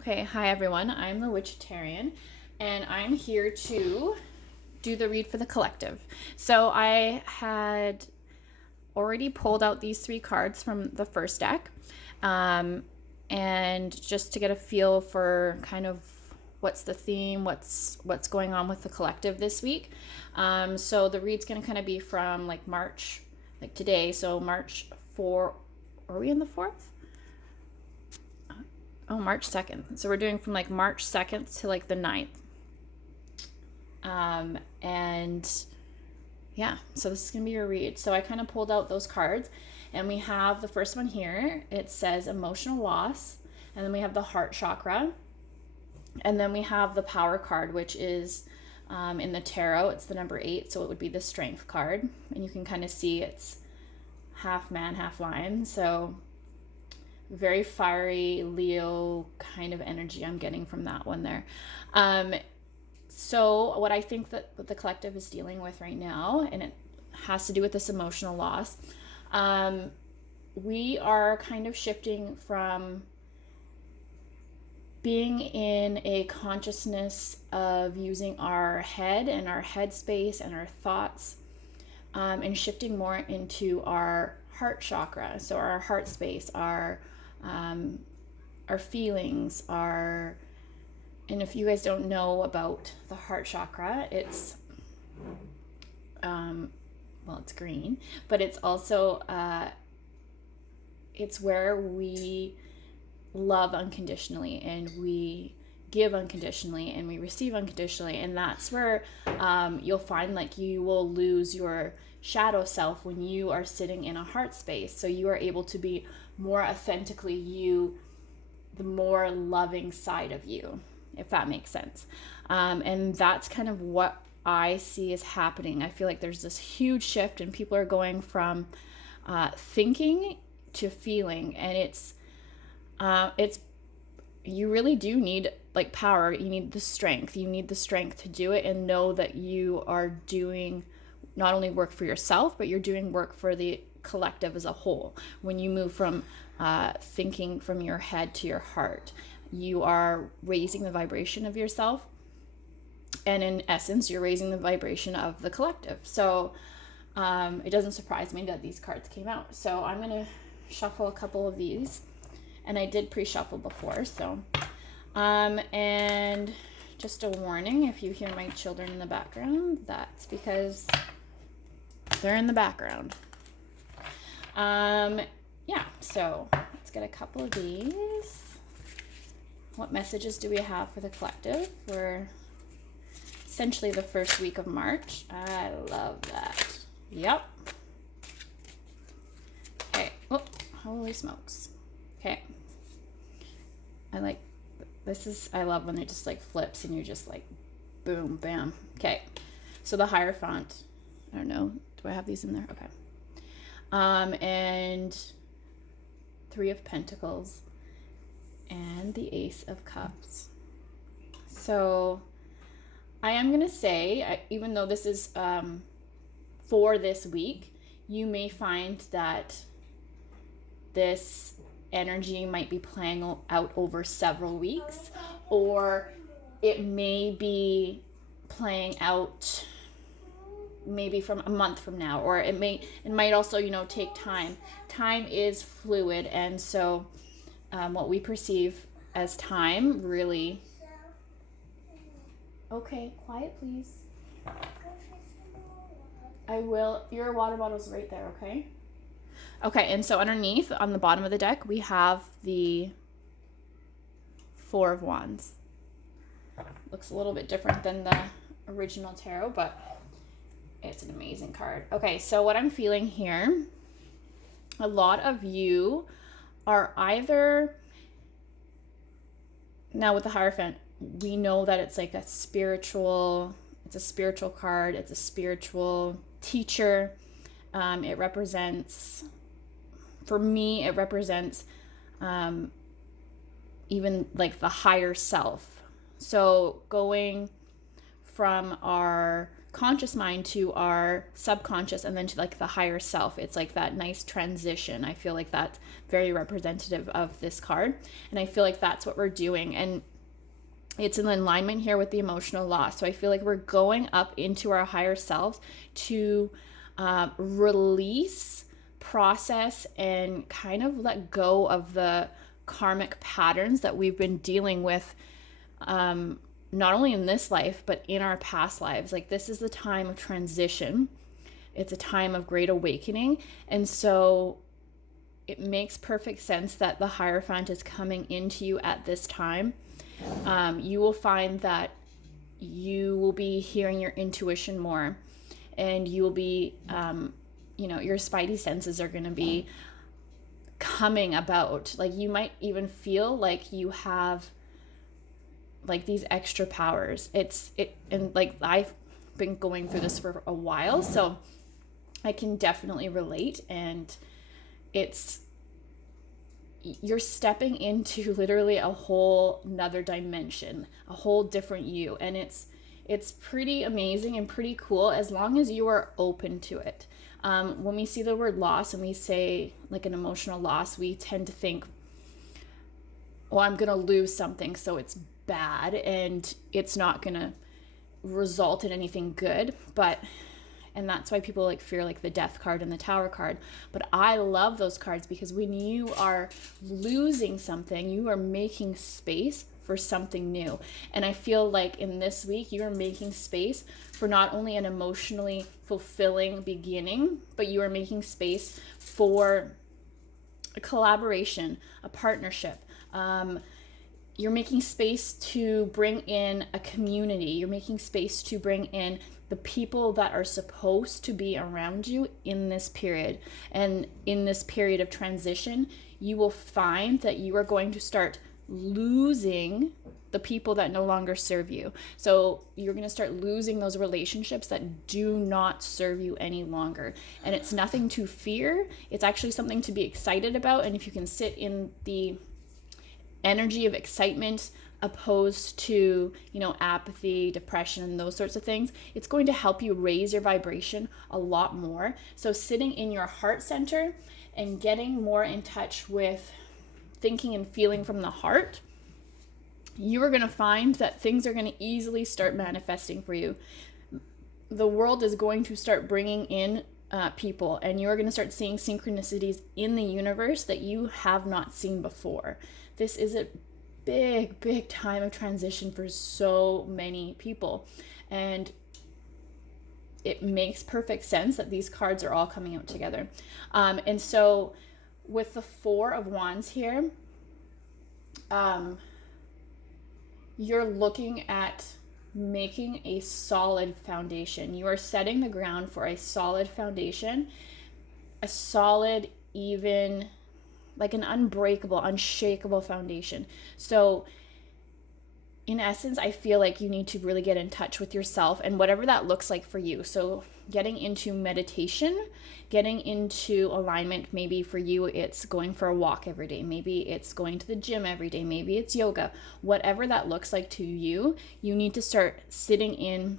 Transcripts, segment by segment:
Okay, hi everyone. I'm the Witchetarian, and I'm here to do the read for the collective. So I had already pulled out these three cards from the first deck, and just to get a feel for kind of what's the theme, what's going on with the collective this week. So the read's going to kind of be from like March, like today. So March 4. Are we in the 4th? Oh, March 2nd. So we're doing from like March 2nd to like the 9th. And yeah, so this is going to be your read. So I kind of pulled out those cards, and we have the first one here. It says emotional loss. And then we have the heart chakra. And then we have the power card, which is in the tarot. It's the number 8. So it would be the strength card. And you can kind of see it's half man, half lion. So very fiery Leo kind of energy I'm getting from that one there. So what I think that the collective is dealing with right now, and it has to do with this emotional loss, we are kind of shifting from being in a consciousness of using our head and our head space and our thoughts, and shifting more into our heart chakra. So our heart space, our feelings, and if you guys don't know about the heart chakra, it's it's green, but it's also it's where we love unconditionally, and we give unconditionally, and we receive unconditionally. And that's where you'll find like you will lose your shadow self when you are sitting in a heart space. So you are able to be more authentically you, the more loving side of you, if that makes sense. And that's kind of what I see is happening. I feel like there's this huge shift, and people are going from thinking to feeling, and it's you really do need like power. You need the strength. You need the strength to do it, and know that you are doing not only work for yourself, but you're doing work for the collective as a whole. When you move from thinking from your head to your heart, you are raising the vibration of yourself, and in essence you're raising the vibration of the collective. So it doesn't surprise me that these cards came out. So I'm going to shuffle a couple of these, and I did pre-shuffle before. So and just a warning, if you hear my children in the background, that's because they're in the background. Yeah, so let's get a couple of these. What messages do we have for the collective for essentially the first week of March? I love that. Yep. Okay. Oh, holy smokes. Okay. I love when it just like flips and you're just like boom, bam. Okay. So the Hierophant. I don't know. Do I have these in there? Okay. And 3 of Pentacles and the Ace of Cups. So I am going to say, even though this is for this week, you may find that this energy might be playing out over several weeks, or it may be playing out maybe from a month from now, or it might also take time. Time is fluid, and so what we perceive as time really... Okay, quiet please. I will. Your water bottle's right there. Okay, and so underneath on the bottom of the deck we have the 4 of Wands. Looks a little bit different than the original tarot, but it's an amazing card. Okay, so what I'm feeling here, a lot of you are either... Now with the Hierophant, we know that it's like it's a spiritual card. It's a spiritual teacher. It represents, for me, even like the higher self. So going from our conscious mind to our subconscious and then to like the higher self. It's like that nice transition. I feel like that's very representative of this card. And I feel like that's what we're doing. And it's in alignment here with the emotional loss. So I feel like we're going up into our higher selves to release, process, and kind of let go of the karmic patterns that we've been dealing with, not only in this life, but in our past lives. Like, this is the time of transition. It's a time of great awakening. And so it makes perfect sense that the Hierophant is coming into you at this time. You will find that you will be hearing your intuition more, and you will be, your spidey senses are going to be coming about. Like, you might even feel like you have like these extra powers. And like, I've been going through this for a while, so I can definitely relate. And you're stepping into literally a whole another dimension, a whole different you. And it's pretty amazing and pretty cool as long as you are open to it. When we see the word loss and we say like an emotional loss, we tend to think, oh, I'm going to lose something, so it's bad and it's not going to result in anything good. And that's why people like fear like the Death card and the Tower card. But I love those cards because when you are losing something, you are making space for something new. And I feel like in this week, you are making space for not only an emotionally fulfilling beginning, but you are making space for a collaboration, a partnership. You're making space to bring in a community. You're making space to bring in the people that are supposed to be around you in this period. And in this period of transition, you will find that you are going to start losing the people that no longer serve you. So you're going to start losing those relationships that do not serve you any longer. And it's nothing to fear. It's actually something to be excited about. And if you can sit in the energy of excitement opposed to, apathy, depression, and those sorts of things, it's going to help you raise your vibration a lot more. So sitting in your heart center and getting more in touch with thinking and feeling from the heart, you are going to find that things are going to easily start manifesting for you. The world is going to start bringing in people, and you're going to start seeing synchronicities in the universe that you have not seen before. This is a big time of transition for so many people, and it makes perfect sense that these cards are all coming out together. And so with the Four of Wands here, you're looking at making a solid foundation. You are setting the ground for a solid foundation, a solid, even like an unbreakable, unshakable foundation. So in essence, I feel like you need to really get in touch with yourself and whatever that looks like for you. So getting into meditation, getting into alignment. Maybe for you, it's going for a walk every day. Maybe it's going to the gym every day. Maybe it's yoga. Whatever that looks like to you, you need to start sitting in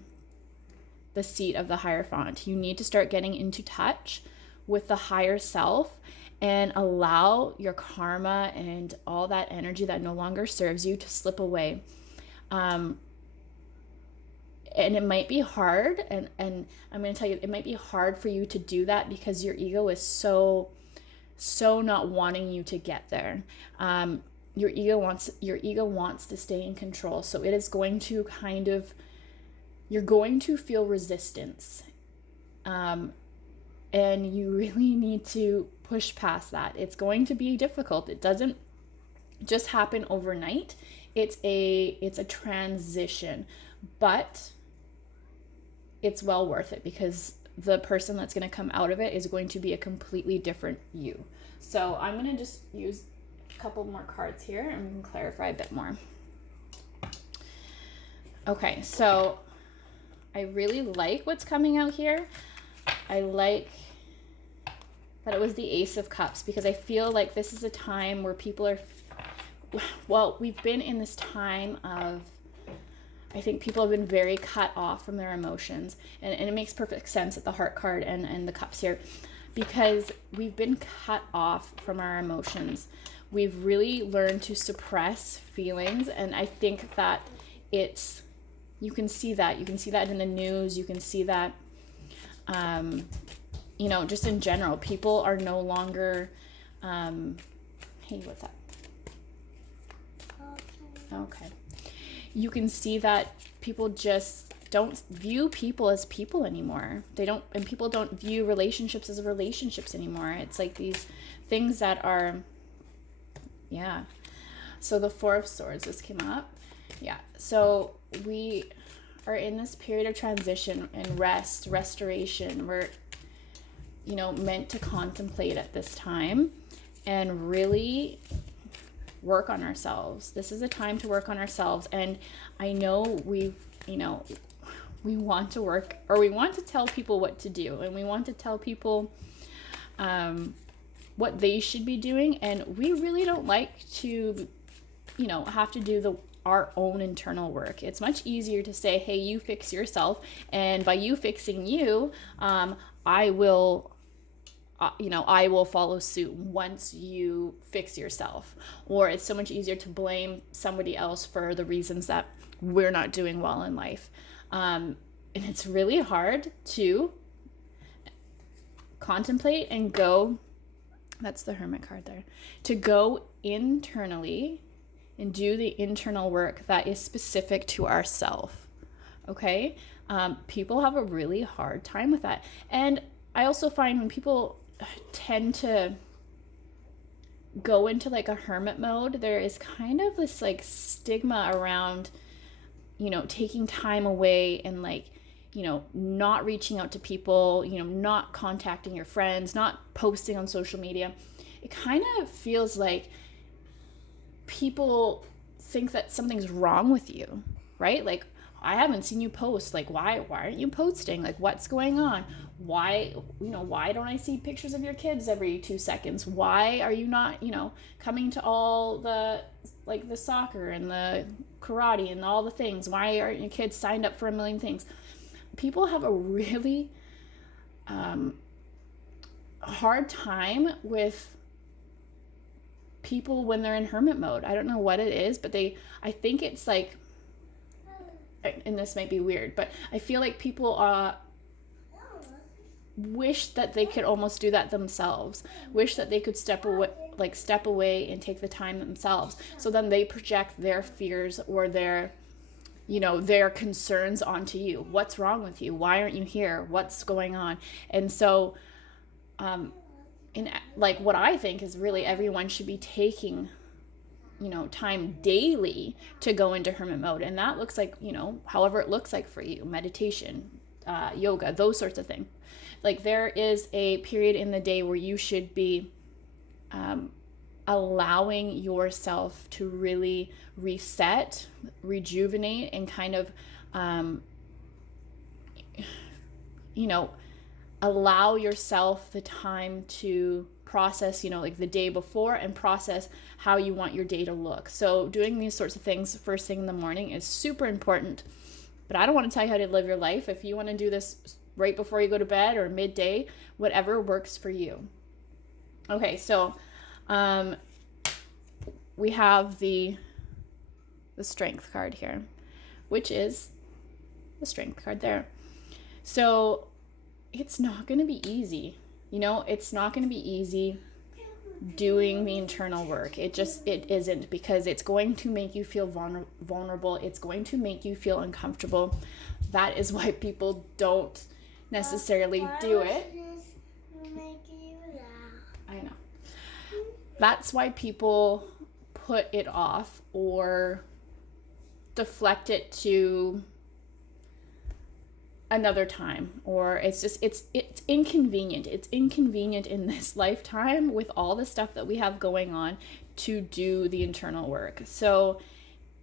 the seat of the Hierophant. You need to start getting into touch with the higher self and allow your karma and all that energy that no longer serves you to slip away. And it might be hard, and I'm going to tell you, it might be hard for you to do that because your ego is so not wanting you to get there. Your ego wants to stay in control. So it is going to you're going to feel resistance. And you really need to push past that. It's going to be difficult. It doesn't just happen overnight. It's a transition, but it's well worth it because the person that's going to come out of it is going to be a completely different you. So I'm going to just use a couple more cards here and we can clarify a bit more. Okay, so I really like what's coming out here. I like that it was the Ace of Cups because I feel like this is a time where people are, we've been in this time of I think people have been very cut off from their emotions. And it makes perfect sense at the heart card and the cups here, because we've been cut off from our emotions. We've really learned to suppress feelings. And I think that you can see that in the news. You can see that, just in general, people are no longer, hey, what's that? Okay. You can see that people just don't view people as people anymore. And people don't view relationships as relationships anymore. It's like these things that are, yeah. So the Four of Swords, this came up. Yeah. So we are in this period of transition and restoration. We're, meant to contemplate at this time and really work on ourselves. This is a time to work on ourselves. And I know we want to work, or we want to tell people what to do, and we want to tell people what they should be doing. And we really don't like to, have to do our own internal work. It's much easier to say, hey, you fix yourself. And by you fixing you, I will follow suit once you fix yourself. Or it's so much easier to blame somebody else for the reasons that we're not doing well in life. And it's really hard to contemplate and go, that's the Hermit card there, to go internally and do the internal work that is specific to ourself. Okay? People have a really hard time with that. And I also find when people tend to go into like a hermit mode, there is kind of this like stigma around, taking time away and like, not reaching out to people, not contacting your friends, not posting on social media. It kind of feels like people think that something's wrong with you, right? Like, I haven't seen you post. Like, why aren't you posting? Like, what's going on? Why don't I see pictures of your kids every 2 seconds? Why are you not, coming to all the, like, the soccer and the karate and all the things? Why aren't your kids signed up for a million things? People have a really hard time with people when they're in hermit mode. I don't know what it is, but I think it's like, and this might be weird, but I feel like people wish that they could almost do that themselves, wish that they could step away and take the time themselves. So then they project their fears or their concerns onto you. What's wrong with you? Why aren't you here? What's going on? And so, what I think is really everyone should be taking time daily to go into hermit mode. And that looks like, however it looks like for you, meditation, yoga, those sorts of things. Like, there is a period in the day where you should be allowing yourself to really reset, rejuvenate, and kind of, allow yourself the time to process, like the day before, and process how you want your day to look. So doing these sorts of things first thing in the morning is super important. But I don't want to tell you how to live your life. If you want to do this right before you go to bed or midday, whatever works for you. Okay, so we have the Strength card here, which is the Strength card there. So it's not going to be easy. It's not going to be easy doing the internal work. It isn't, because it's going to make you feel vulnerable. It's going to make you feel uncomfortable. That is why people don't necessarily do it. I know. That's why people put it off or deflect it to another time, or it's inconvenient. It's inconvenient in this lifetime with all the stuff that we have going on to do the internal work. So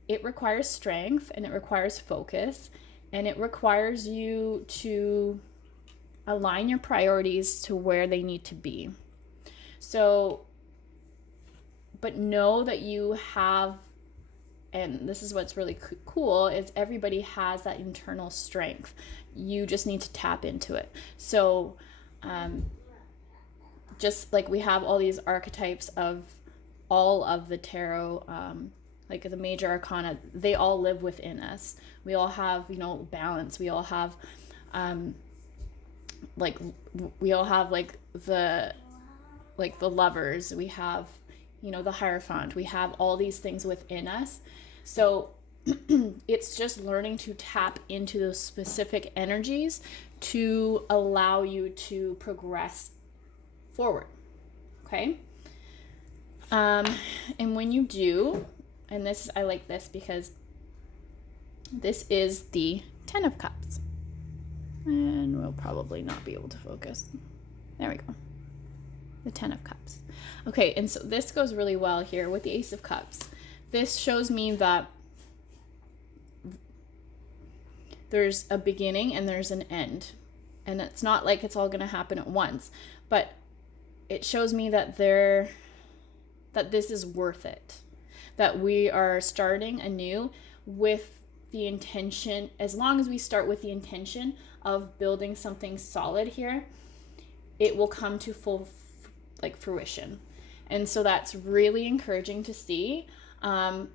it requires strength, and it requires focus, and it requires you to align your priorities to where they need to be. So, but know that you have and this is what's really cool, is everybody has that internal strength. You just need to tap into it. So just like we have all these archetypes of all of the tarot, like the major arcana, they all live within us. We all have, balance. We all have like the lovers. We have, the Hierophant. We have all these things within us. So it's just learning to tap into those specific energies to allow you to progress forward. Okay. And when you do, and this, I like this because this is the 10 of Cups. And we'll probably not be able to focus. There we go. The 10 of Cups. Okay, and so this goes really well here with the Ace of Cups. This shows me that there's a beginning and there's an end. And it's not like it's all going to happen at once, but it shows me that this is worth it. That we are starting anew with the intention, as long as we start with the intention of building something solid here, it will come to full fruition. And so that's really encouraging to see. But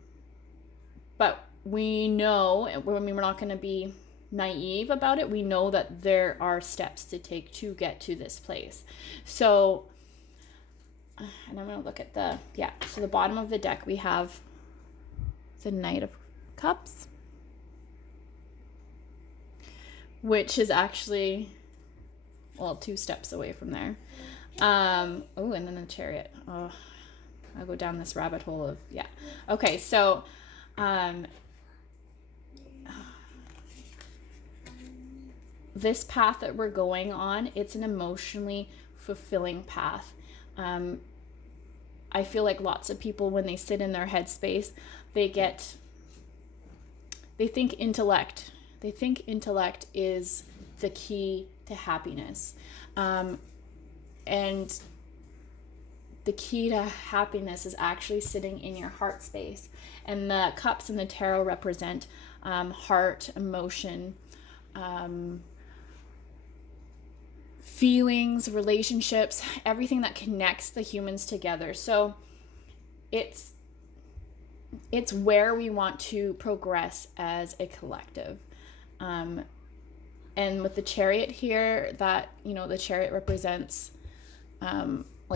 we know, we're not going to be naive about it. We know that there are steps to take to get to this place. So, and I'm going to look at so the bottom of the deck, we have the Knight of Cups, which is actually, 2 steps away from there. And then the Chariot. Oh, I'll go down this rabbit hole of, Okay, so, this path that we're going on, it's an emotionally fulfilling path. I feel like lots of people, when they sit in their headspace, they think intellect. They think intellect is the key to happiness. And the key to happiness is actually sitting in your heart space. And the cups in the tarot represent heart, emotion, feelings, relationships, everything that connects the humans together. So it's where we want to progress as a collective. And with the Chariot here, that, the Chariot represents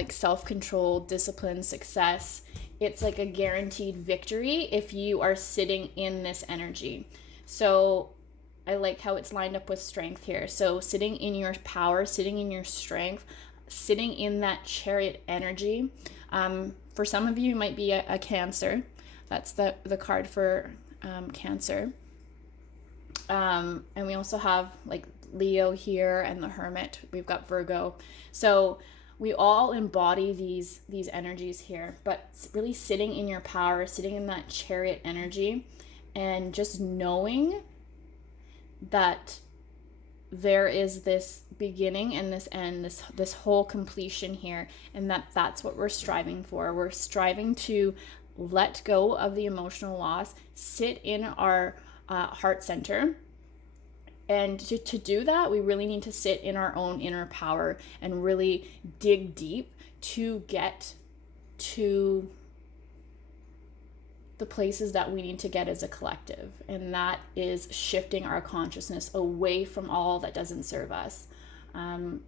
self-control, discipline, success. It's like a guaranteed victory if you are sitting in this energy. So I like how it's lined up with strength here. So sitting in your power, sitting in your strength, sitting in that Chariot energy. For some of you, it might be a Cancer. That's the card for Cancer. And we also have Leo here and the Hermit. We've got Virgo. So we all embody these energies here, but really sitting in your power, sitting in that Chariot energy, and just knowing that there is this beginning and this end, this whole completion here, and that's what we're striving for. We're striving to let go of the emotional loss, sit in our heart center. And to do that, we really need to sit in our own inner power and really dig deep to get to the places that we need to get as a collective. And that is shifting our consciousness away from all that doesn't serve us. And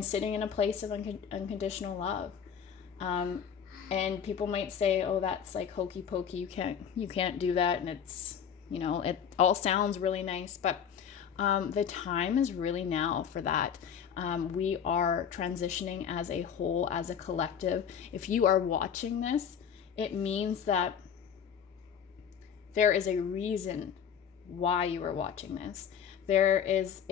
sitting in a place of unconditional love. And people might say, oh, that's like hokey pokey. You can't do that. And it's, it all sounds really nice, but the time is really now for that. We are transitioning as a whole, as a collective. If you are watching this, it means that there is a reason why you are watching this. It's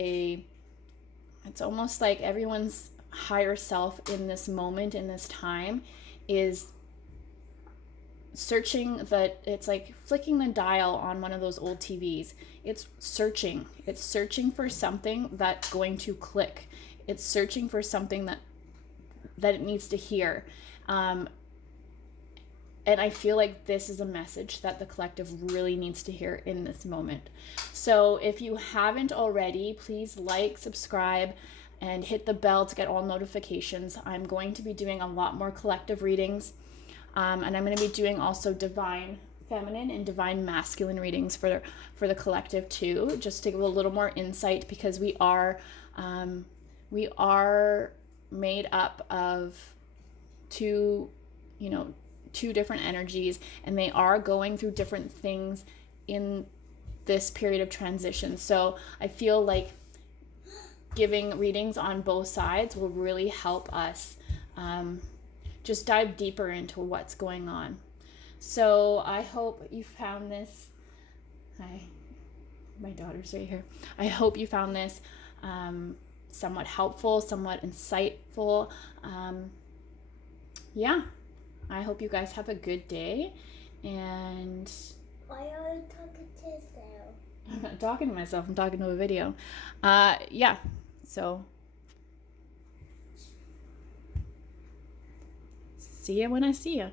almost like everyone's higher self in this moment, in this time, is searching it's like flicking the dial on one of those old TVs. It's searching for something that's going to click. It's searching for something that it needs to hear. And I feel like this is a message that the collective really needs to hear in this moment. So if you haven't already, please like, subscribe, and hit the bell to get all notifications. I'm going to be doing a lot more collective readings. And I'm going to be doing also divine feminine and divine masculine readings for the collective too, just to give a little more insight, because we are made up of two different energies, and they are going through different things in this period of transition. So I feel like giving readings on both sides will really help us just dive deeper into what's going on. So I hope you found this. Hi, my daughter's right here. I hope you found this somewhat helpful, somewhat insightful. Yeah, I hope you guys have a good day. And why are you talking to yourself? I'm not talking to myself, I'm talking to a video. Yeah, so see ya when I see ya.